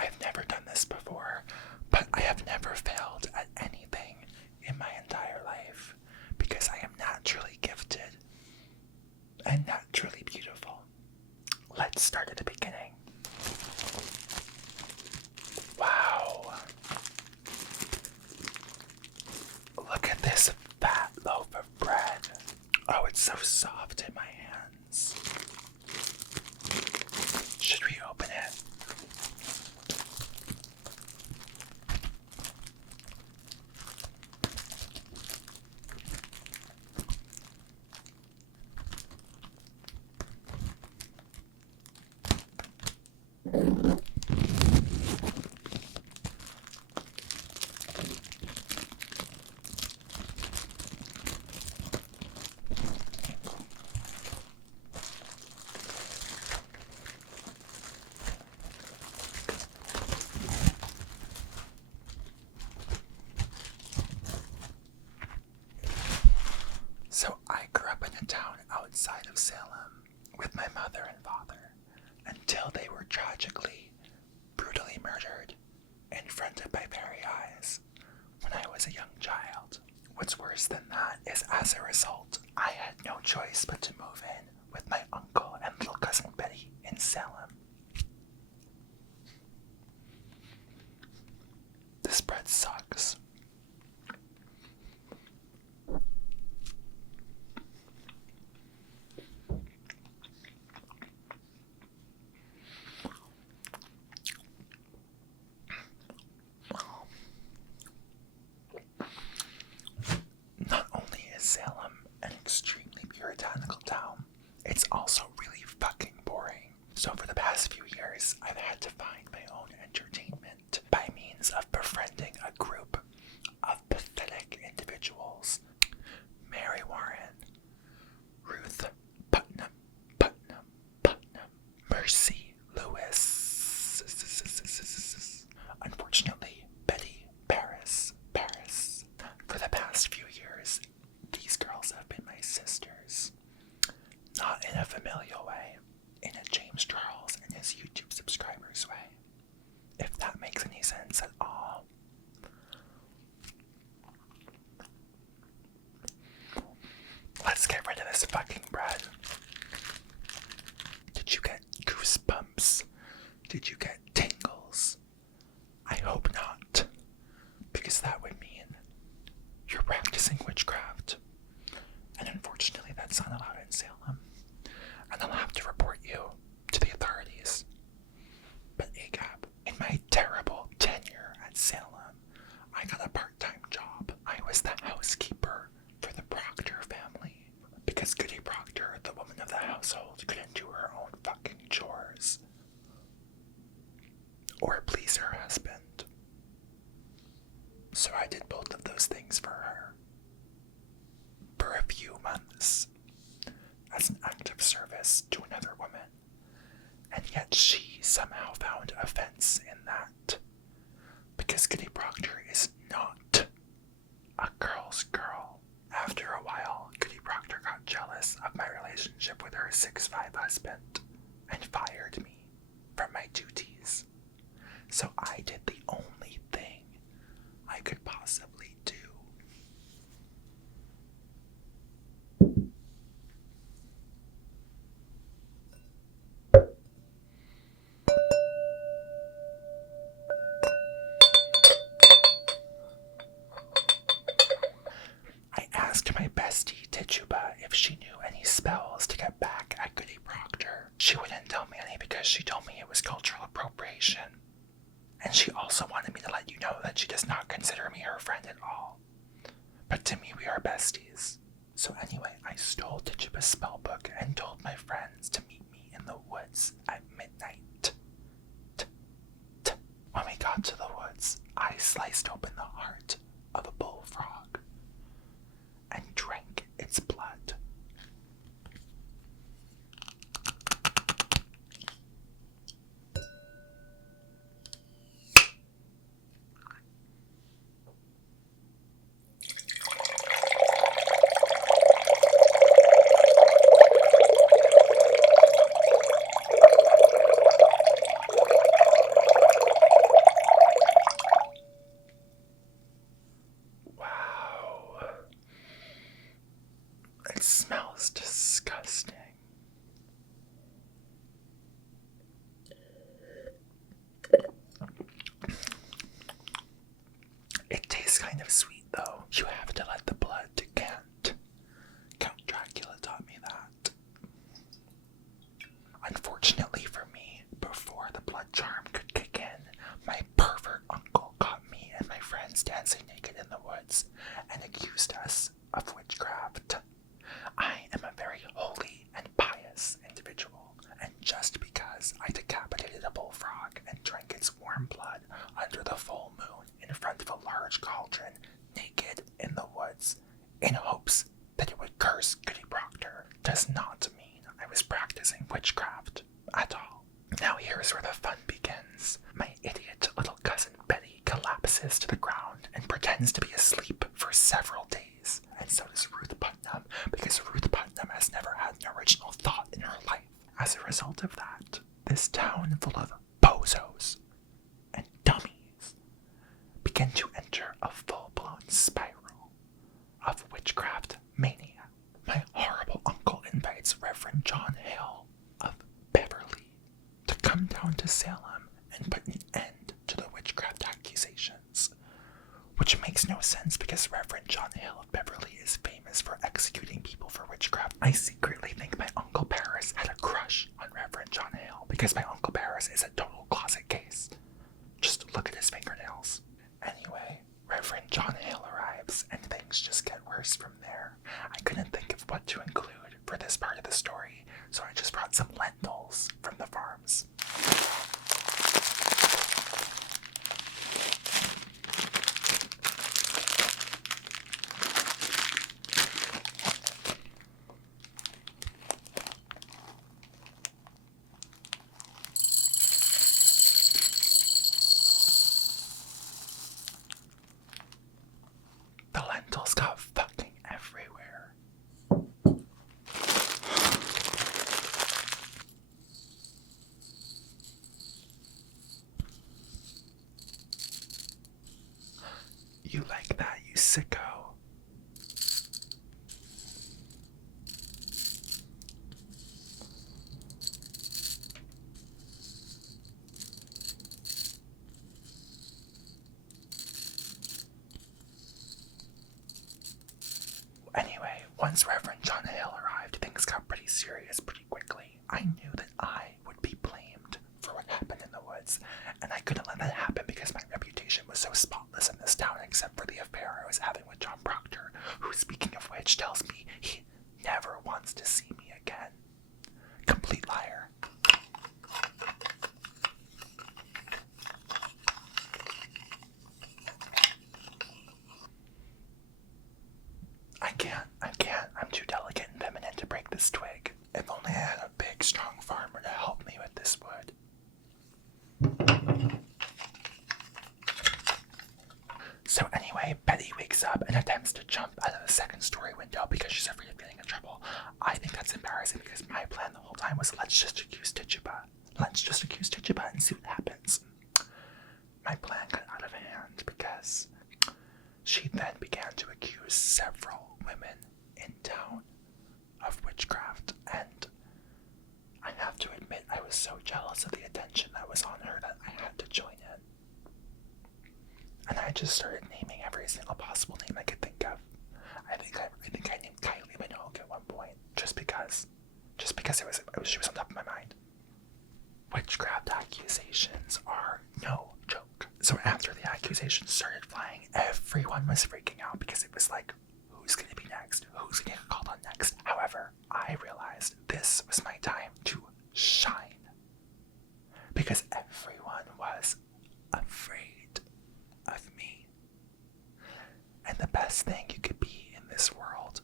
I've never done this before, but I have never failed at anything in my entire life because I am naturally gifted and naturally beautiful. Let's start at the beginning. Wow. Look at this fat loaf of bread. Oh, it's so soft in my hands. Should we open it? So I grew up in a town outside of Salem with my mother and father until they were tragically, brutally murdered in front of my very eyes when I was a young child. What's worse than that is, as a result, I had no choice but to move in with my uncle and little cousin Betty in Salem. This bread sucks. Not only is Salem an extremely puritanical town, it's also really fucking boring. So for the past few years, I've had to find my own entertainment by means of befriending a group of pathetic individuals. Mary Warren, Ruth Putnam, Mercy Lewis. Unfortunately, Betty Paris. For the past few years, these girls have been my sisters. Not in a familial way, in a James Charles and his YouTube subscribers way. If that makes any sense at all. Let's get rid of this fucking bread. Did you get goosebumps? Did you get tingles? I hope not, because that would mean you're practicing witchcraft. And unfortunately, that's not allowed in Salem. And I'll have to report you to the authorities. But ACAB, in my terrible tenure at Salem, I got a part-time job. I was the housekeeper for the Proctor family. Because Goody Proctor, the woman of the household, couldn't do her own fucking chores. Or please her husband. So I did both of those things for her. For a few months. As an act of service to another woman. And yet she somehow found offense in that. Because Goody Proctor is not a girl's girl. After a while, Goody Proctor got jealous of my relationship with her 6'5" husband and fired me from my duties. So I did the only thing I could possibly do. I asked my bestie Tituba if she knew any spells to get back at Goody Proctor. She wouldn't tell me any because she told me it was cultural appropriation. And she also wanted me to let you know that she does not consider me her friend at all. But to me, we are besties. So anyway, I stole Tituba's spellbook and told my friends to meet me in the woods at midnight. When we got to the woods, I sliced open the heart of a bullfrog and drank its blood. accused us of witchcraft. I am a very holy and pious individual, and just because I decapitated a bullfrog and drank its warm blood under the full moon in front of a large cauldron, naked in the woods, in hopes that it would curse Goody Proctor, does not mean I was practicing witchcraft at all. Now here's where the fun begins. My idiot little cousin Betty collapses to the ground and pretends to be asleep for several days, and so does Ruth Putnam, because Ruth Putnam has never had an original thought in her life. As a result of that, this town full of bozos and dummies began to enter a full-blown spiral of witchcraft mania. My horrible uncle invites Reverend John Hale of Beverly to come down to Salem and put an end to the witchcraft accusations, which makes no sense because Reverend John Hale of Beverly is famous for executing people for witchcraft. I secretly think my Uncle Paris had a crush on Reverend John Hale because my Uncle Paris is a total closet case. Just look at his fingernails. Anyway, Reverend John Hale arrives and things just get worse from there. I couldn't think of what to include for this part of the story, so I just brought some lentils from the farms. The lentils got fucking everywhere. You like that, you sicko? Anyway, once Reverend John Hale arrived, things got pretty serious pretty quickly. I knew that I would be blamed for what happened in the woods, and I couldn't let that happen because my reputation was so spotless in this town except for the affair I was having with John Proctor, who, speaking of which, tells me he never wants to see me again. Complete liar. I can't. I'm too delicate and feminine to break this twig. If only I had a big, strong farmer to help me with this wood. So anyway, Betty wakes up and attempts to jump out of the second-story window because she's afraid of getting in trouble. I think that's embarrassing because my plan the whole time was let's just accuse Tituba. Let's just accuse Tituba and see what happens. My plan got out of hand because she then began to accuse several women in town of witchcraft, and I have to admit I was so jealous of the attention that was on her that I had to join in. And I just started naming every single possible name I could think of. I think I named Kylie Minogue at one point, just because she was on top of my mind. Witchcraft accusations are no joke. So after the accusations started flying, everyone was freaking out because it was like, who's going to be next? Who's going to get called on next? However, I realized this was my time to shine because everyone was afraid of me. And the best thing you could be in this world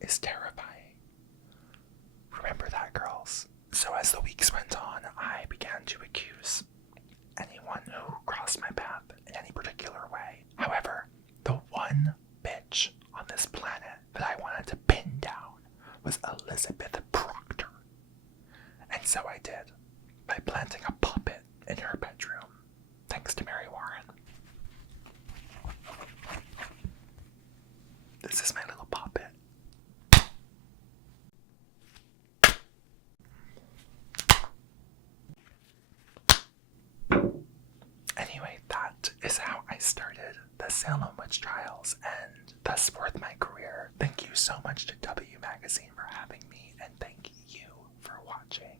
is terrifying. Remember that, girls. So as the weeks went on, I began to accuse anyone who crossed my path in any particular way. However, the one bitch on this planet that I wanted to pin down was Elizabeth Proctor. And so I did, by planting a puppet in her bedroom, thanks to Mary Warren. This is my little puppet. Anyway, that is how I started the Salem witch trials and thus forth my career. Thank you so much to W Magazine for having me, and thank you for watching.